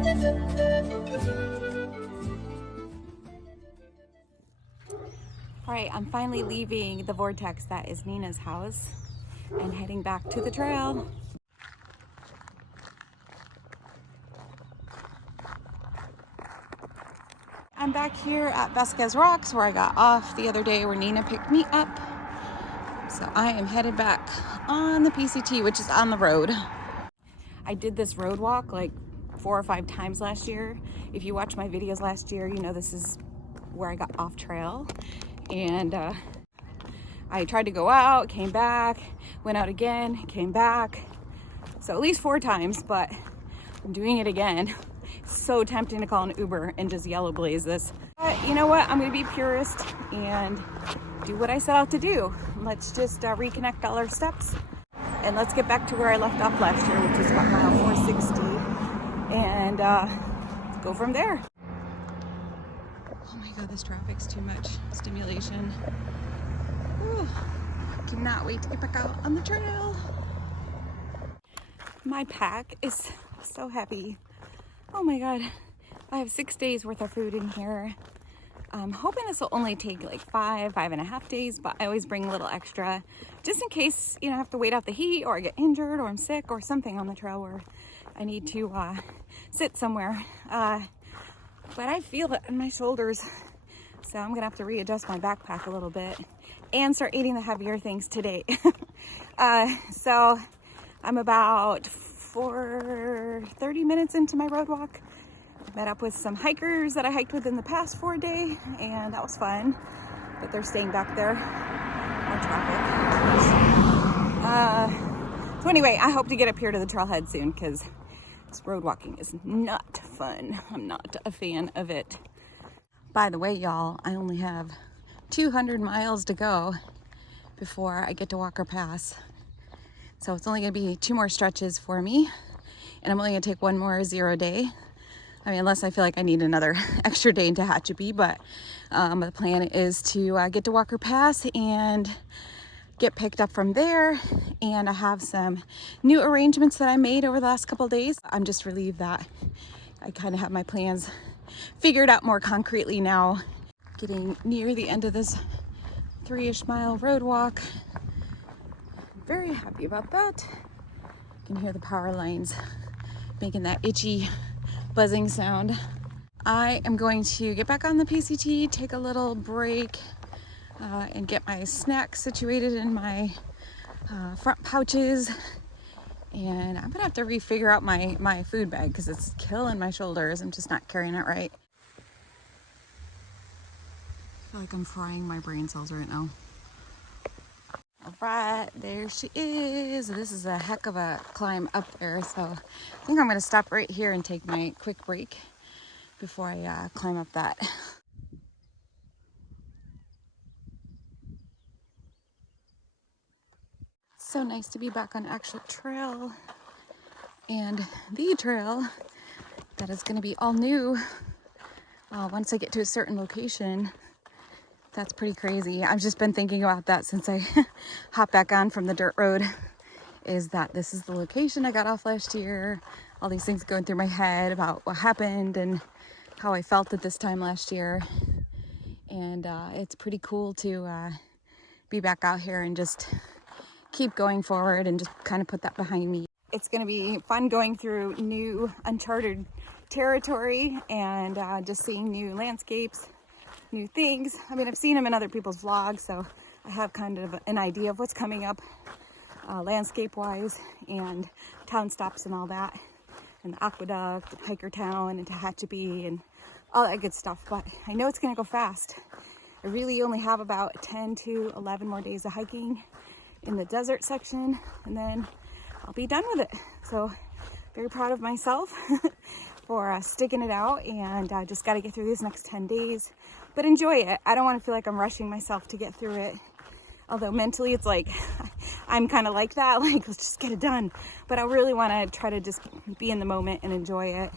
All right, I'm finally leaving the vortex that is Nina's house and heading back to the trail. I'm back here at Vasquez Rocks where I got off the other day where Nina picked me up. So I am headed back on the PCT, which is on the road. I did this road walk like 4 or 5 times last year. If you watch my videos last year, you know this is where I got off trail. And I tried to go out, came back, went out again, came back. So at least 4 times, but I'm doing it again. So tempting to call an Uber and just yellow blaze this. But you know what? I'm gonna be purist and do what I set out to do. Let's just reconnect all our steps and let's get back to where I left off last year, which is about mile 460, and go from there. Oh my God, this traffic's too much stimulation. Whew. Cannot wait to get back out on the trail. My pack is so heavy. Oh my God, I have 6 days worth of food in here. I'm hoping this will only take like 5.5 days, but I always bring a little extra just in case, you know, I have to wait out the heat or I get injured or I'm sick or something on the trail where I need to sit somewhere. But I feel it in my shoulders. So I'm gonna have to readjust my backpack a little bit and start eating the heavier things today. So I'm about 30 minutes into my road walk. Met up with some hikers that I hiked with in the past 4 days, and that was fun. But they're staying back there. More traffic. So anyway, I hope to get up here to the trailhead soon because this road walking is not fun. I'm not a fan of it. By the way, y'all, I only have 200 miles to go before I get to Walker Pass. So it's only gonna be 2 more stretches for me, and I'm only gonna take 1 more 0 day. I mean, unless I feel like I need another extra day in Tehachapi, but the plan is to get to Walker Pass and get picked up from there. And I have some new arrangements that I made over the last couple of days. I'm just relieved that I kind of have my plans figured out more concretely now. Getting near the end of this 3-ish mile road walk. Very happy about that. You can hear the power lines making that itchy buzzing sound. I am going to get back on the PCT, take a little break, and get my snacks situated in my front pouches. And I'm gonna have to refigure out my food bag because it's killing my shoulders. I'm just not carrying it right. I feel like I'm frying my brain cells right now. All right, there she is. This is a heck of a climb up there, so I think I'm gonna stop right here and take my quick break before I climb up that. So nice to be back on actual trail, and the trail that is gonna be all new once I get to a certain location. That's pretty crazy. I've just been thinking about that since I hopped back on from the dirt road, is that this is the location I got off last year. All these things going through my head about what happened and how I felt at this time last year. And it's pretty cool to be back out here and just keep going forward and just kind of put that behind me. It's going to be fun going through new uncharted territory and just seeing new landscapes, new things. I mean, I've seen them in other people's vlogs, so I have kind of an idea of what's coming up landscape wise, and town stops and all that, and the aqueduct and hiker town and Tehachapi and all that good stuff. But I know it's gonna go fast. I really only have about 10 to 11 more days of hiking in the desert section, and then I'll be done with it. So very proud of myself for sticking it out, and just got to get through these next 10 days, but enjoy it. I don't want to feel like I'm rushing myself to get through it, although mentally it's like I'm kind of like that, like let's just get it done. But I really want to try to just be in the moment and enjoy it,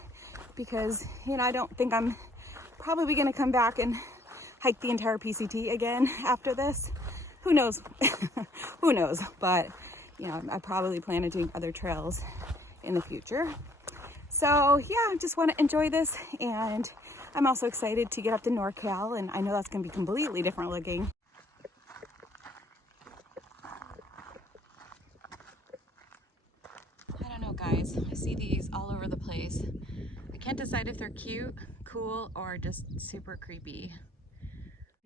because you know, I don't think I'm probably going to come back and hike the entire PCT again after this. Who knows? Who knows? But you know, I probably plan on doing other trails in the future. So yeah, I just want to enjoy this, and I'm also excited to get up to NorCal, and I know that's going to be completely different looking. I don't know, guys. I see these all over the place. I can't decide if they're cute, cool, or just super creepy.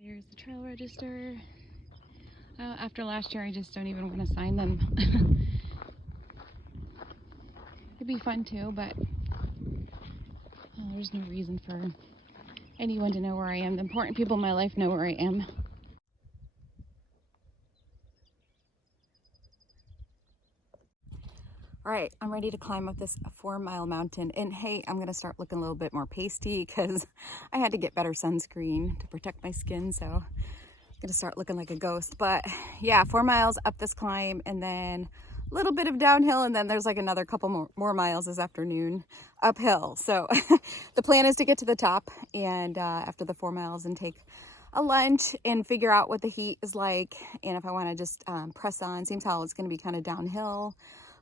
Here's the trail register. After last year, I just don't even want to sign them. It'd be fun too, but there's no reason for anyone to know where I am. The important people in my life know where I am. All right, I'm ready to climb up this 4-mile mountain. And hey, I'm gonna start looking a little bit more pasty because I had to get better sunscreen to protect my skin. So I'm gonna start looking like a ghost. But yeah, 4 miles up this climb, and then a little bit of downhill, and then there's like another couple more miles this afternoon uphill. So the plan is to get to the top, and after the 4 miles, and take a lunch and figure out what the heat is like, and if I want to just press on. Seems how it's going to be kind of downhill,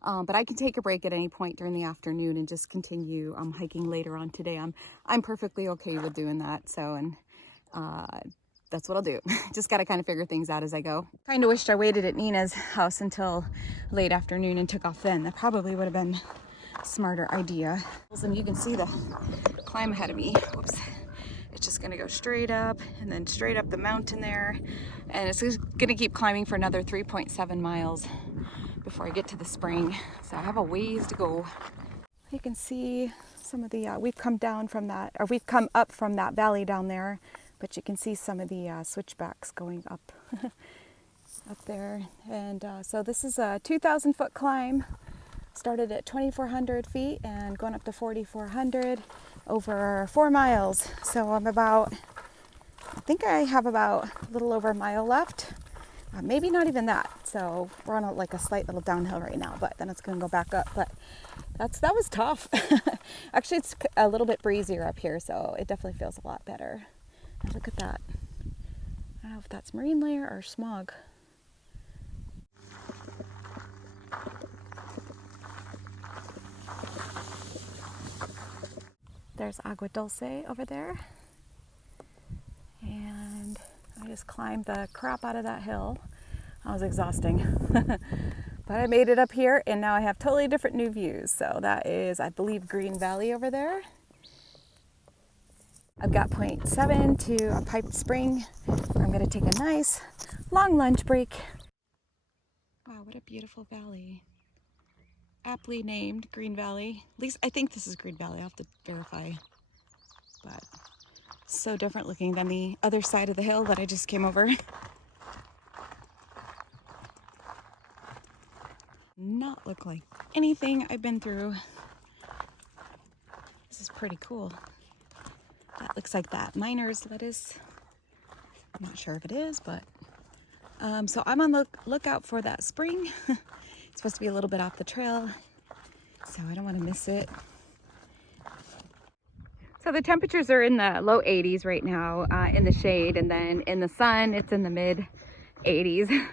but I can take a break at any point during the afternoon and just continue hiking later on today. I'm perfectly okay with doing that. So, and that's what I'll do. Just got to kind of figure things out as I go. Kind of wished I waited at Nina's house until late afternoon and took off then. That probably would have been a smarter idea. And you can see the climb ahead of me. Whoops. It's just gonna go straight up and then straight up the mountain there. And it's just gonna keep climbing for another 3.7 miles before I get to the spring. So I have a ways to go. You can see some of the, we've come down from that, or we've come up from that valley down there, but you can see some of the switchbacks going up, up there. And so this is a 2,000 foot climb. Started at 2,400 feet and going up to 4,400 over 4 miles. So I'm about, I think I have about a little over a mile left. Maybe not even that. So we're on like a slight little downhill right now, but then it's going to go back up. But that was tough. Actually, it's a little bit breezier up here, so it definitely feels a lot better. And look at that. I don't know if that's marine layer or smog. There's Agua Dulce over there. And I just climbed the crap out of that hill. That was exhausting. But I made it up here, and now I have totally different new views. So that is, I believe, Green Valley over there. I've got 0.7 to a piped spring where I'm gonna take a nice long lunch break. Wow, what a beautiful valley. Aptly named Green Valley. At least I think this is Green Valley. I'll have to verify. But so different looking than the other side of the hill that I just came over. Not look like anything I've been through. This is pretty cool. That looks like that miner's lettuce. I'm not sure if it is, but so I'm on the lookout for that spring. It's supposed to be a little bit off the trail, so I don't want to miss it. So the temperatures are in the low 80s right now in the shade, and then in the sun it's in the mid 80s.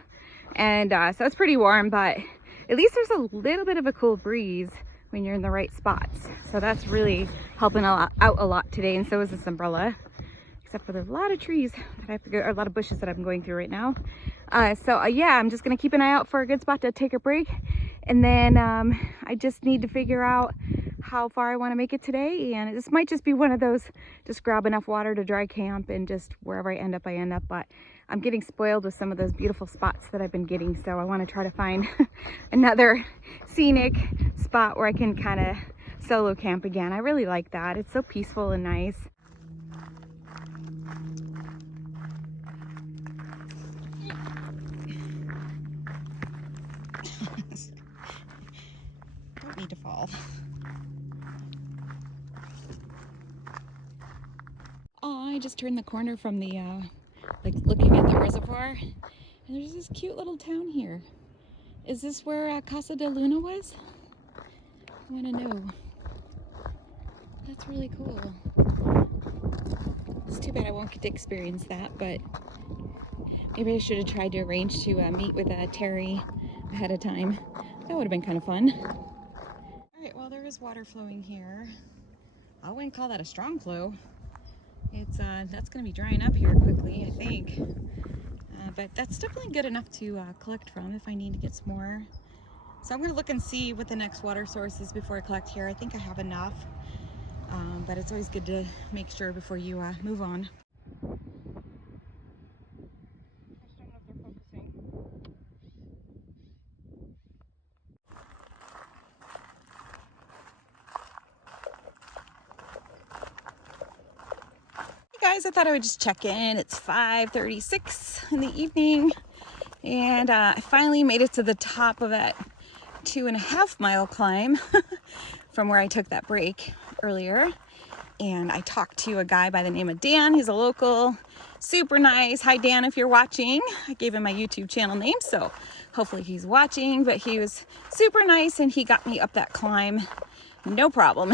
And so it's pretty warm, but at least there's a little bit of a cool breeze when you're in the right spots. So that's really helping out a lot today, and so is this umbrella. Except for there's a lot of trees that I have to go, or a lot of bushes that I'm going through right now. Yeah, I'm just gonna keep an eye out for a good spot to take a break. And then I just need to figure out how far I wanna make it today. And this might just be one of those, just grab enough water to dry camp, and just wherever I end up, I end up. But I'm getting spoiled with some of those beautiful spots that I've been getting. So I wanna try to find another scenic spot where I can kinda solo camp again. I really like that. It's so peaceful and nice. Don't need to fall. Oh, I just turned the corner from the like looking at the reservoir, and there's this cute little town here. Is this where Casa de Luna was? I want to know. That's really cool. It's too bad I won't get to experience that, but maybe I should have tried to arrange to meet with Terry ahead of time. That would have been kind of fun. All right, well, there is water flowing here. I wouldn't call that a strong flow. It's that's going to be drying up here quickly, I think. But that's definitely good enough to collect from if I need to get some more. So I'm going to look and see what the next water source is before I collect here. I think I have enough, but it's always good to make sure before you move on. Guys, I thought I would just check in. It's 5:36 in the evening, and I finally made it to the top of that 2.5 mile climb from where I took that break earlier. And I talked to a guy by the name of Dan. He's a local, super nice. Hi Dan, if you're watching. I gave him my YouTube channel name, so hopefully he's watching. But he was super nice and he got me up that climb, no problem.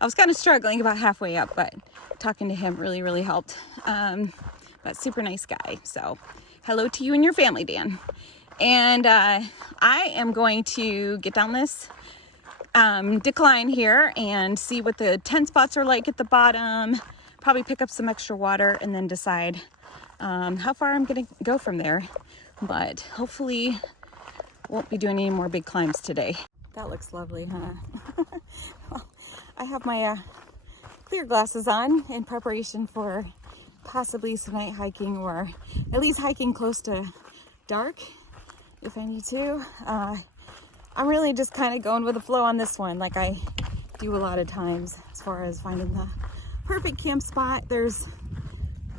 I was kind of struggling about halfway up, but talking to him really helped. But super nice guy. So hello to you and your family, Dan. And I am going to get down this decline here and see what the 10 spots are like at the bottom, probably pick up some extra water and then decide how far I'm gonna go from there. But hopefully won't be doing any more big climbs today. That looks lovely, huh? Well, I have my clear glasses on in preparation for possibly some night hiking, or at least hiking close to dark if I need to. I'm really just kind of going with the flow on this one, like I do a lot of times as far as finding the perfect camp spot. There's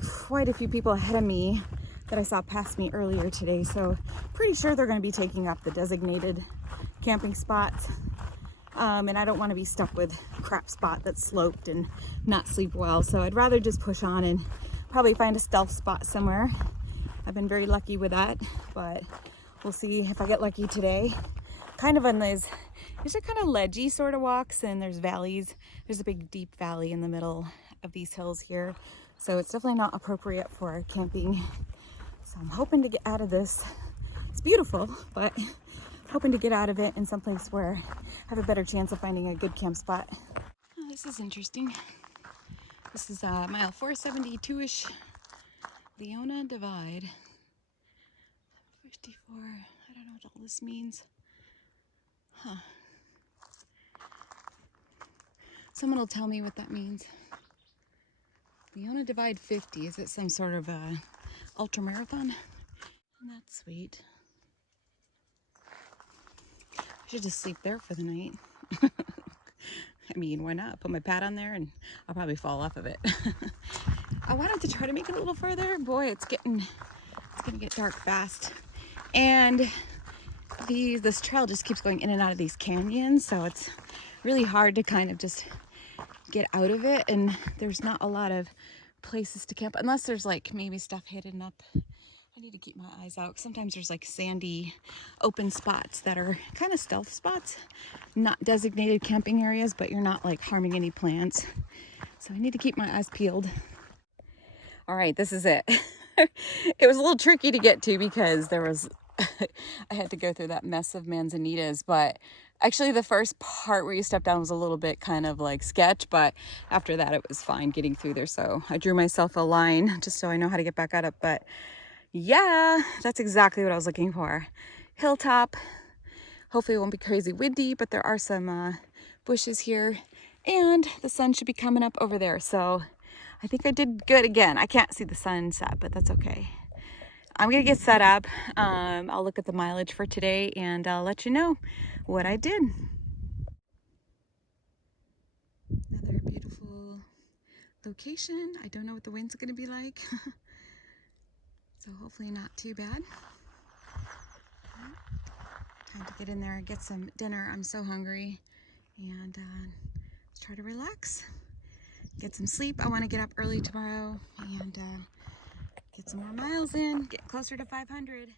quite a few people ahead of me that I saw pass me earlier today, so pretty sure they're going to be taking up the designated camping spots. And I don't want to be stuck with a crap spot that's sloped and not sleep well, so I'd rather just push on and probably find a stealth spot somewhere. I've been very lucky with that, but we'll see if I get lucky today. Kind of on these are kind of ledgy sort of walks, and there's valleys. There's a big deep valley in the middle of these hills here, so it's definitely not appropriate for camping. So I'm hoping to get out of this. It's beautiful, but hoping to get out of it in some place where I have a better chance of finding a good camp spot. Oh, this is interesting. This is mile 472-ish, Leona Divide. 54, I don't know what all this means. Huh. Someone will tell me what that means. Leona Divide 50, is it some sort of ultra marathon? That's sweet. I should just sleep there for the night. I mean, why not? Put my pad on there and I'll probably fall off of it. I wanted to try to make it a little further. Boy, it's gonna get dark fast. And this trail just keeps going in and out of these canyons, so it's really hard to kind of just get out of it, and there's not a lot of places to camp unless there's like maybe stuff hidden up. I need to keep my eyes out. Sometimes there's like sandy open spots that are kind of stealth spots, not designated camping areas, but you're not like harming any plants, so I need to keep my eyes peeled. All right, this is it. It was a little tricky to get to because there was I had to go through that mess of manzanitas, but actually the first part where you step down was a little bit kind of like sketch, but after that it was fine getting through there. So I drew myself a line just so I know how to get back up. But yeah, that's exactly what I was looking for. Hilltop. Hopefully it won't be crazy windy, but there are some bushes here and the sun should be coming up over there. So I think I did good again. I can't see the sunset, but that's okay. I'm gonna get set up. I'll look at the mileage for today and I'll let you know what I did. Another beautiful location. I don't know what the wind's gonna be like. So hopefully not too bad. Time to get in there and get some dinner. I'm so hungry, and let's try to relax, get some sleep. I want to get up early tomorrow and get some more miles in, get closer to 500.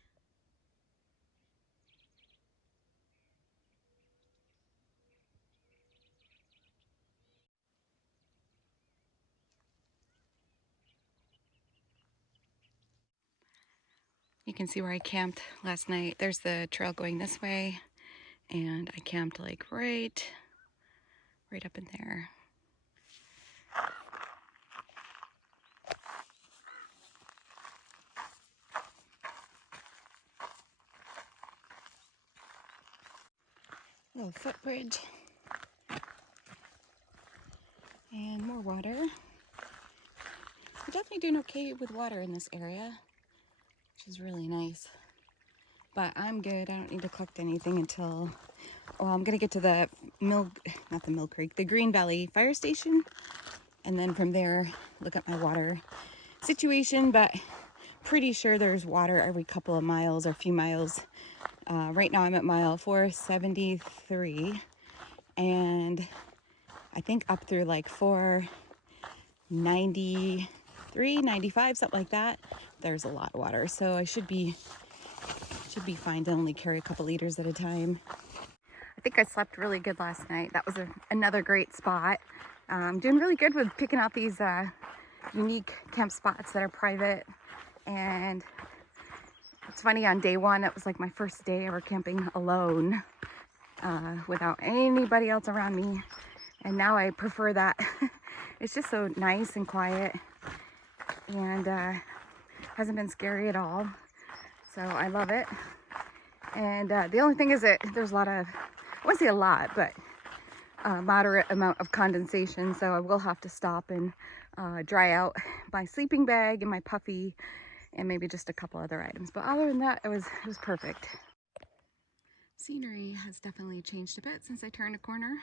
You can see where I camped last night. There's the trail going this way, and I camped like right right up in there. Little footbridge. And more water. We're definitely doing okay with water in this area, which is really nice. But I'm good. I don't need to collect anything until, well, I'm gonna get to the the Green Valley Fire Station, and then from there look at my water situation. But pretty sure there's water every couple of miles or a few miles. Right now I'm at mile 473, and I think up through like 493, 95, something like that. There's a lot of water, so I should be fine to only carry a couple liters at a time. I think I slept really good last night. That was another great spot. I'm doing really good with picking out these unique camp spots that are private. And it's funny, on day one, it was like my first day ever camping alone without anybody else around me. And now I prefer that. It's just so nice and quiet, and hasn't been scary at all. So I love it. And the only thing is that there's a lot of, I wouldn't say a lot, but a moderate amount of condensation. So I will have to stop and dry out my sleeping bag and my puffy and maybe just a couple other items. But other than that, it was perfect. Scenery has definitely changed a bit since I turned a corner.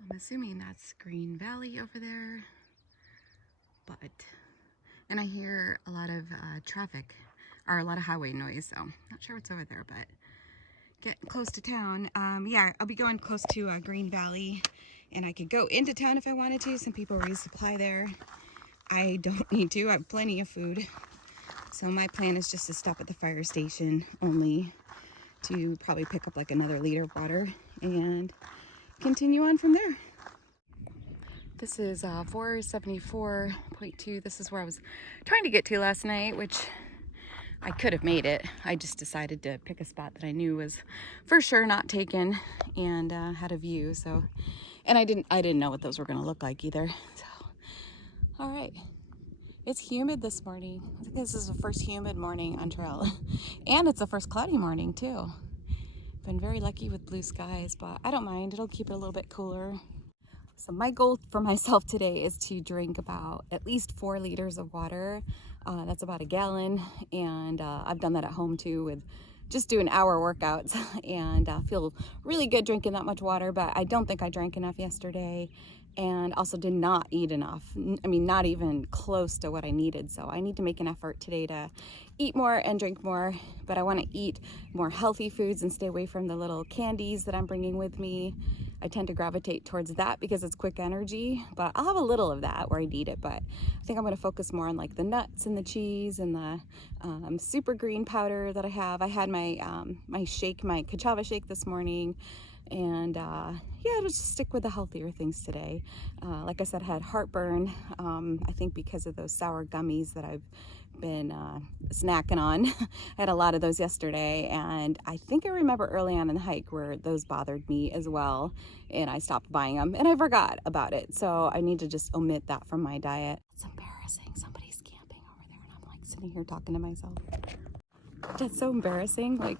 I'm assuming that's Green Valley over there, and I hear a lot of traffic, or a lot of highway noise, so not sure what's over there, but getting close to town. Yeah, I'll be going close to Green Valley, and I could go into town if I wanted to. Some people resupply there. I don't need to. I have plenty of food. So my plan is just to stop at the fire station only to probably pick up like another liter of water and continue on from there. This is 474.2. This is where I was trying to get to last night, which I could have made it. I just decided to pick a spot that I knew was for sure not taken and had a view. So, and I didn't know what those were going to look like either. So, all right. It's humid this morning. I think this is the first humid morning on trail, and it's the first cloudy morning too. Been very lucky with blue skies, but I don't mind. It'll keep it a little bit cooler. So my goal for myself today is to drink about at least 4 liters of water. That's about a gallon, and I've done that at home too with just doing hour workouts, and feel really good drinking that much water. But I don't think I drank enough yesterday, and also did not eat enough. I mean, not even close to what I needed. So I need to make an effort today to eat more and drink more, but I want to eat more healthy foods and stay away from the little candies that I'm bringing with me. I tend to gravitate towards that because it's quick energy, but I'll have a little of that where I need it. But I think I'm going to focus more on like the nuts and the cheese and the super green powder that I have. I had my my Kachava shake this morning, and yeah, just stick with the healthier things today. Like I said, I had heartburn, I think because of those sour gummies that I've been snacking on. I had a lot of those yesterday, and I think I remember early on in the hike where those bothered me as well, and I stopped buying them, and I forgot about it. So I need to just omit that from my diet. It's embarrassing. Somebody's camping over there, and I'm like sitting here talking to myself. That's so embarrassing. Like,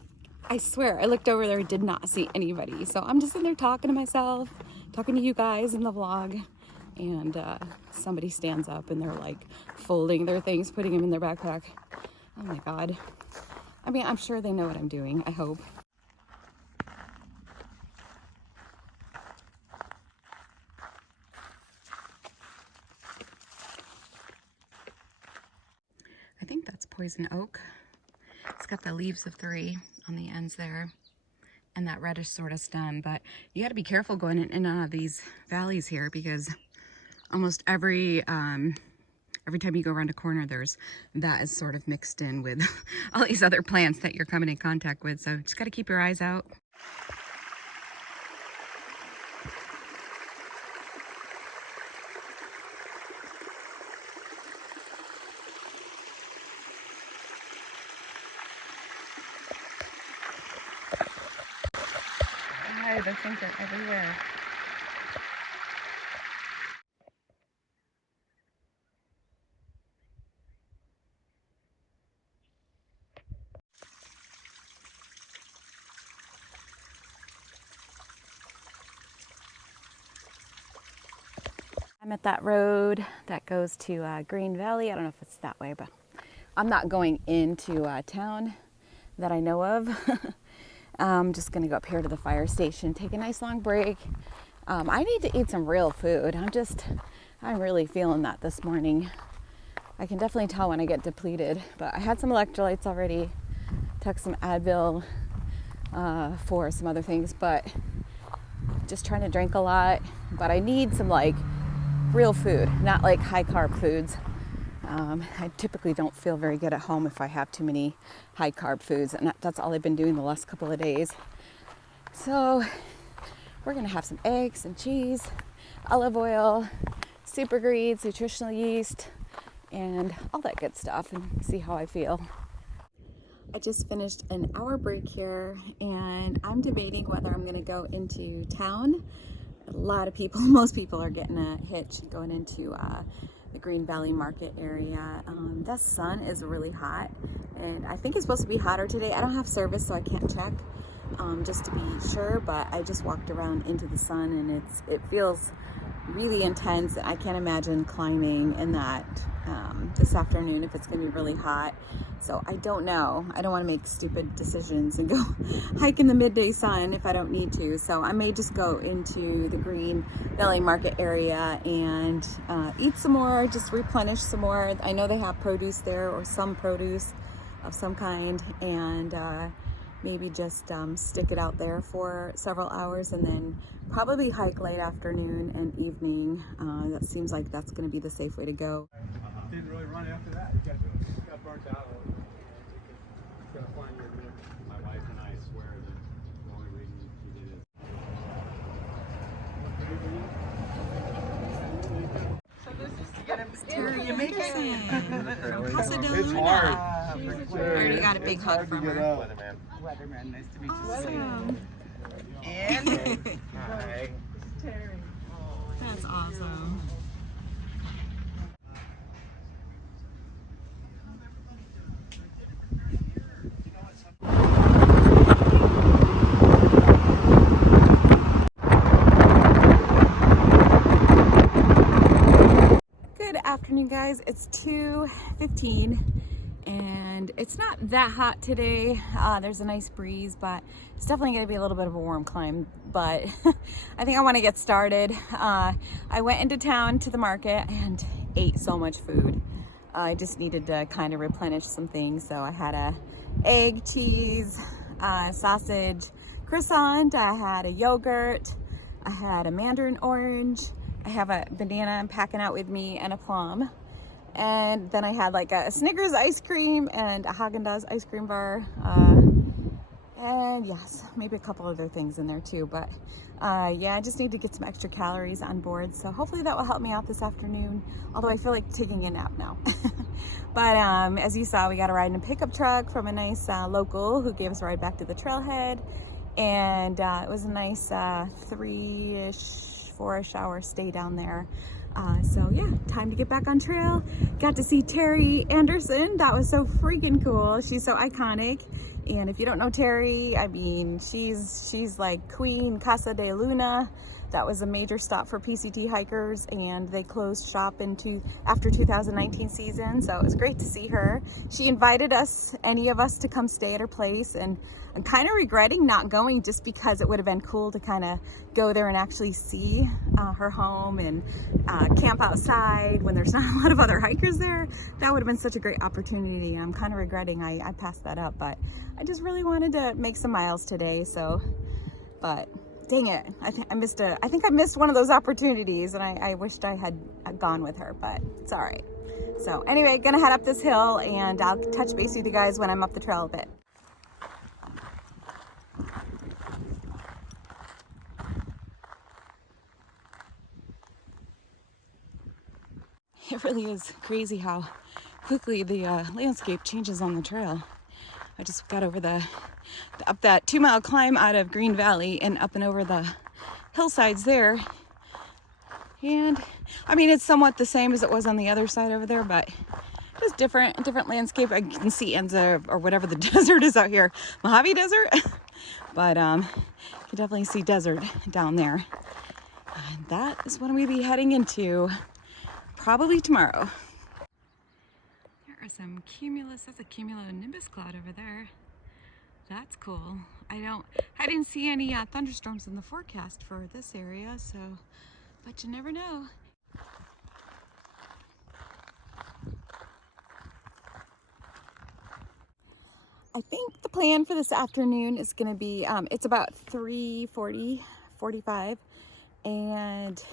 I swear, I looked over there, did not see anybody. So I'm just sitting there talking to myself, talking to you guys in the vlog, and somebody stands up and they're like folding their things, putting them in their backpack. Oh my God. I mean, I'm sure they know what I'm doing, I hope. I think that's poison oak. It's got the leaves of 3 on the ends there, and that reddish sort of stem. But you got to be careful going in and out of these valleys here, because almost every time you go around a corner, that is sort of mixed in with all these other plants that you're coming in contact with. So just got to keep your eyes out. swear, the things are everywhere. I'm at that road that goes to Green Valley. I don't know if it's that way, but I'm not going into town that I know of. I'm just gonna go up here to the fire station, take a nice long break. I need to eat some real food. I'm really feeling that this morning. I can definitely tell when I get depleted, but I had some electrolytes already, took some Advil for some other things, but just trying to drink a lot. But I need some like real food, not like high carb foods. I typically don't feel very good at home if I have too many high carb foods, and that's all I've been doing the last couple of days. So we're gonna have some eggs and cheese, olive oil, super greens, nutritional yeast, and all that good stuff, and see how I feel. I just finished an hour break here, and I'm debating whether I'm gonna go into town. A lot of people, most people are getting a hitch going into the Green Valley Market area. The sun is really hot, and I think it's supposed to be hotter today. I don't have service, so I can't check just to be sure, but I just walked around into the sun, and it feels really intense. I can't imagine climbing in that this afternoon if it's going to be really hot. So I don't know. I don't want to make stupid decisions and go hike in the midday sun if I don't need to. So I may just go into the Green Valley Market area and eat some more, just replenish some more. I know they have produce there, or some produce of some kind, and maybe just stick it out there for several hours, and then probably hike late afternoon and evening. That seems like that's going to be the safe way to go. Didn't really run after that. You got burnt out a little bit. You gotta find your mix. My wife and I swear that the only reason she did it. So this is to get him. You're mixing. It's hard. I already got a big hug from her. Weatherman, nice to meet you. Awesome. And Hi. Terry. That's awesome. Good afternoon, guys. It's 2:15 and it's not that hot today. There's a nice breeze, but it's definitely going to be a little bit of a warm climb. But I think I want to get started. I went into town to the market and ate so much food. I just needed to kind of replenish some things. So I had a egg, cheese, sausage, croissant. I had a yogurt. I had a mandarin orange. I have a banana I'm packing out with me and a plum. And then I had like a Snickers ice cream and a Haagen-Dazs ice cream bar. And yes, maybe a couple other things in there too. But yeah, I just need to get some extra calories on board. So hopefully that will help me out this afternoon. Although I feel like taking a nap now. But as you saw, we got a ride in a pickup truck from a nice local who gave us a ride back to the trailhead. And it was a nice 3-ish, 4-ish hour stay down there. So yeah, time to get back on trail. Got to see Terry Anderson. That was so freaking cool. She's so iconic. And if you don't know Terry, I mean, she's like Queen Casa de Luna. That was a major stop for PCT hikers, and they closed shop after 2019 season. So it was great to see her. She invited us, any of us, to come stay at her place, and I'm kind of regretting not going just because it would have been cool to kind of go there and actually see her home and camp outside when there's not a lot of other hikers there. That would have been such a great opportunity. I'm kind of regretting I passed that up, but I just really wanted to make some miles today. So, but dang it, I think I missed one of those opportunities, and I wished I had gone with her, but it's all right. So anyway, gonna head up this hill, and I'll touch base with you guys when I'm up the trail a bit. It really is crazy how quickly the landscape changes on the trail. I just got over up that 2-mile climb out of Green Valley and up and over the hillsides there. And I mean, it's somewhat the same as it was on the other side over there, but just different landscape. I can see Enza or whatever the desert is out here, Mojave Desert. But you can definitely see desert down there. And that is what we'll be heading into probably tomorrow. There are some cumulus, that's a cumulonimbus cloud over there. That's cool. I didn't see any thunderstorms in the forecast for this area, so, but you never know. I think the plan for this afternoon is going to be, it's about 3:45, and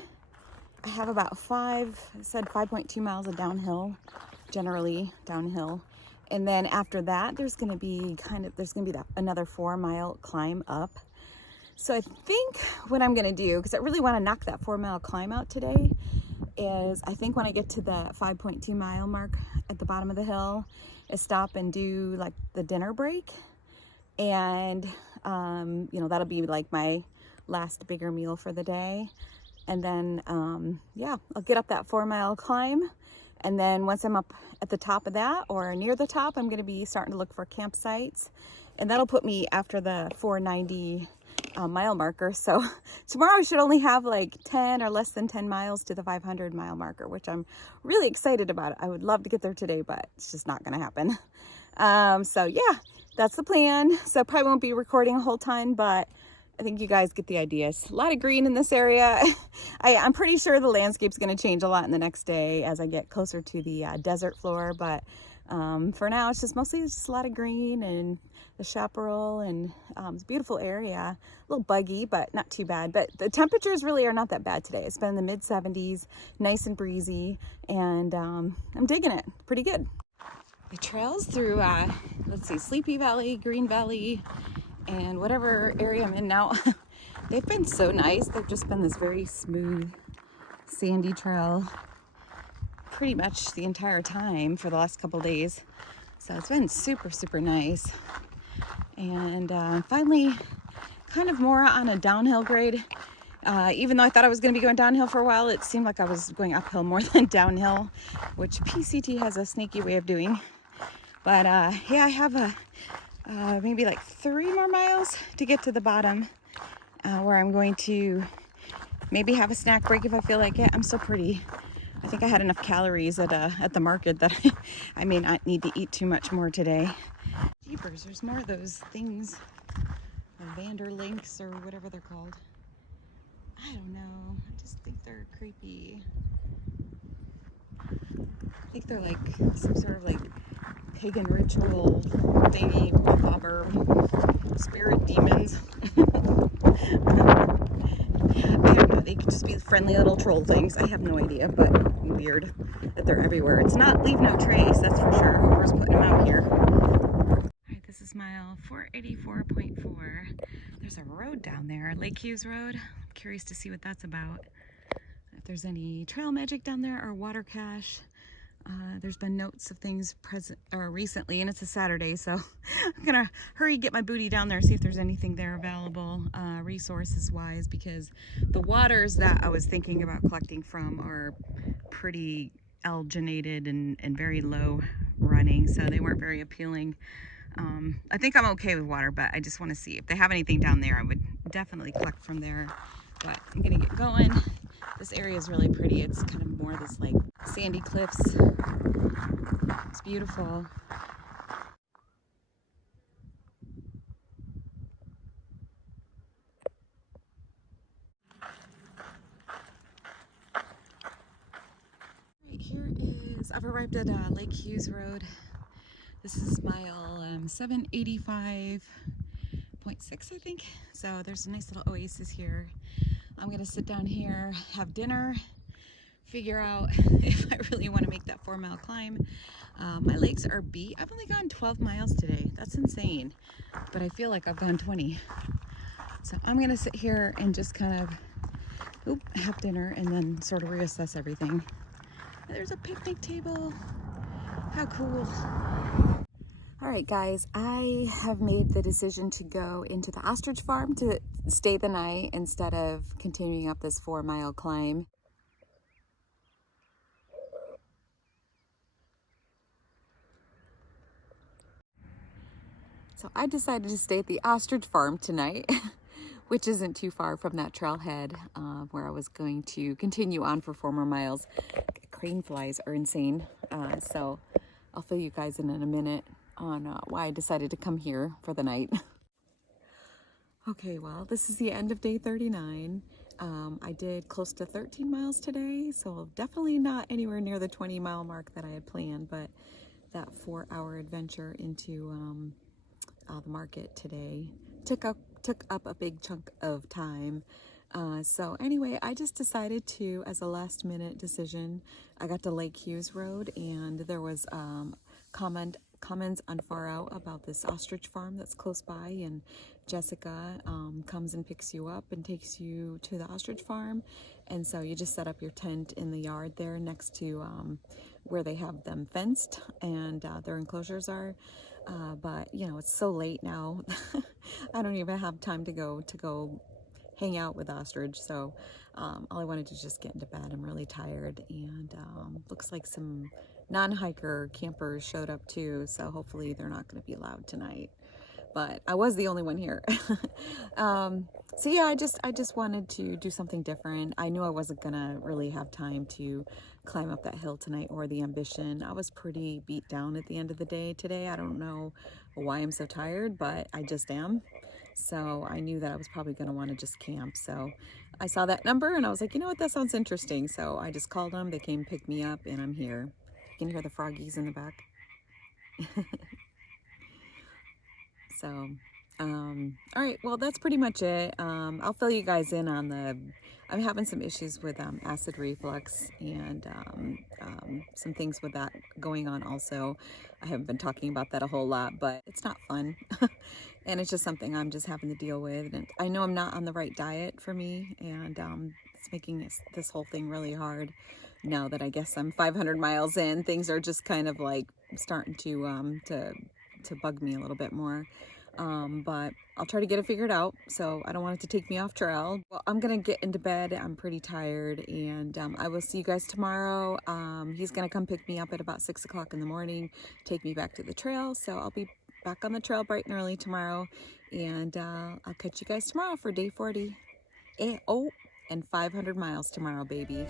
I have about 5.2 miles of downhill, generally downhill. And then after that, there's going to be another 4-mile climb up. So I think what I'm going to do, because I really want to knock that 4-mile climb out today, is I think when I get to the 5.2 mile mark at the bottom of the hill, is stop and do like the dinner break. And, you know, that'll be like my last bigger meal for the day. And then, yeah, I'll get up that 4-mile climb. And then once I'm up at the top of that or near the top, I'm going to be starting to look for campsites. And that'll put me after the 490 mile marker. So tomorrow I should only have like 10 or less than 10 miles to the 500 mile marker, which I'm really excited about. I would love to get there today, but it's just not going to happen. So yeah, that's the plan. So I probably won't be recording a whole ton, but I think you guys get the idea. It's a lot of green in this area. I'm pretty sure the landscape's going to change a lot in the next day as I get closer to the desert floor. But for now, it's just mostly just a lot of green and the chaparral, and it's a beautiful area. A little buggy, but not too bad. But the temperatures really are not that bad today. It's been in the mid 70s, nice and breezy, and I'm digging it. Pretty good. The trails through, let's see, Sleepy Valley, Green Valley, and whatever area I'm in now, they've been so nice. They've just been this very smooth, sandy trail pretty much the entire time for the last couple days. So it's been super, super nice. And finally, kind of more on a downhill grade. Even though I thought I was going to be going downhill for a while, it seemed like I was going uphill more than downhill, which PCT has a sneaky way of doing. But yeah, I have maybe like 3 more miles to get to the bottom, where I'm going to maybe have a snack break if I feel like it. I'm still I think I had enough calories at the market that I may not need to eat too much more today. Jeepers, there's more of those things, Vanderlinks or whatever they're called. I don't know. I just think they're creepy. I think they're like some sort of like pagan ritual thingy, bobber, spirit demons. I don't know. They could just be friendly little troll things. I have no idea, but weird that they're everywhere. It's not leave no trace, that's for sure. Whoever's putting them out here. Alright, this is mile 484.4. There's a road down there, Lake Hughes Road. I'm curious to see what that's about. If there's any trail magic down there or water cache. There's been notes of things recently, and it's a Saturday, so I'm gonna hurry get my booty down there, see if there's anything there available resources wise, because the waters that I was thinking about collecting from are pretty alginated and very low running, so they weren't very appealing. I think I'm okay with water, but I just want to see if they have anything down there. I would definitely collect from there, but I'm gonna get going. This area is really pretty. It's kind of more this like sandy cliffs. It's beautiful. Right, here is, I've arrived at Lake Hughes Road. This is mile 785.6, I think. So there's a nice little oasis here. I'm gonna sit down here, have dinner, figure out if I really want to make that 4-mile climb. My legs are beat. I've only gone 12 miles today. That's insane. But I feel like I've gone 20. So I'm gonna sit here and just kind of have dinner and then sort of reassess everything. And there's a picnic table. How cool. All right, guys, I have made the decision to go into the ostrich farm to stay the night instead of continuing up this 4-mile climb. So I decided to stay at the ostrich farm tonight, which isn't too far from that trailhead where I was going to continue on for 4 more miles. Crane flies are insane. So I'll fill you guys in a minute on why I decided to come here for the night. Okay, well, this is the end of day 39. I did close to 13 miles today, so definitely not anywhere near the 20-mile mark that I had planned, but that 4-hour adventure into the market today took up a big chunk of time. So anyway, I just decided to, as a last minute decision, I got to Lake Hughes Road, and there was comments on Far Out about this ostrich farm that's close by, and Jessica comes and picks you up and takes you to the ostrich farm. And so you just set up your tent in the yard there next to where they have them fenced and their enclosures are. But you know, it's so late now. I don't even have time to go hang out with ostrich. So all I wanted to just get into bed. I'm really tired, and looks like some non-hiker campers showed up too. So hopefully they're not going to be loud tonight. But I was the only one here. So yeah, I just wanted to do something different. I knew I wasn't gonna really have time to climb up that hill tonight, or the ambition. I was pretty beat down at the end of the day today. I don't know why I'm so tired, but I just am. So I knew that I was probably gonna want to just camp. So I saw that number and I was like, you know what, that sounds interesting. So I just called them. They came pick me up, and I'm here. You can hear the froggies in the back. So, all right, well, that's pretty much it. I'll fill you guys in on I'm having some issues with acid reflux, and some things with that going on also. I haven't been talking about that a whole lot, but it's not fun. And it's just something I'm just having to deal with. And I know I'm not on the right diet for me, and it's making this whole thing really hard. Now that I guess I'm 500 miles in, things are just kind of like starting to bug me a little bit more. But I'll try to get it figured out, so I don't want it to take me off trail. Well, I'm gonna get into bed. I'm pretty tired, and I will see you guys tomorrow. He's gonna come pick me up at about 6 o'clock in the morning, take me back to the trail. So I'll be back on the trail bright and early tomorrow, and I'll catch you guys tomorrow for day 40. And 500 miles tomorrow, baby.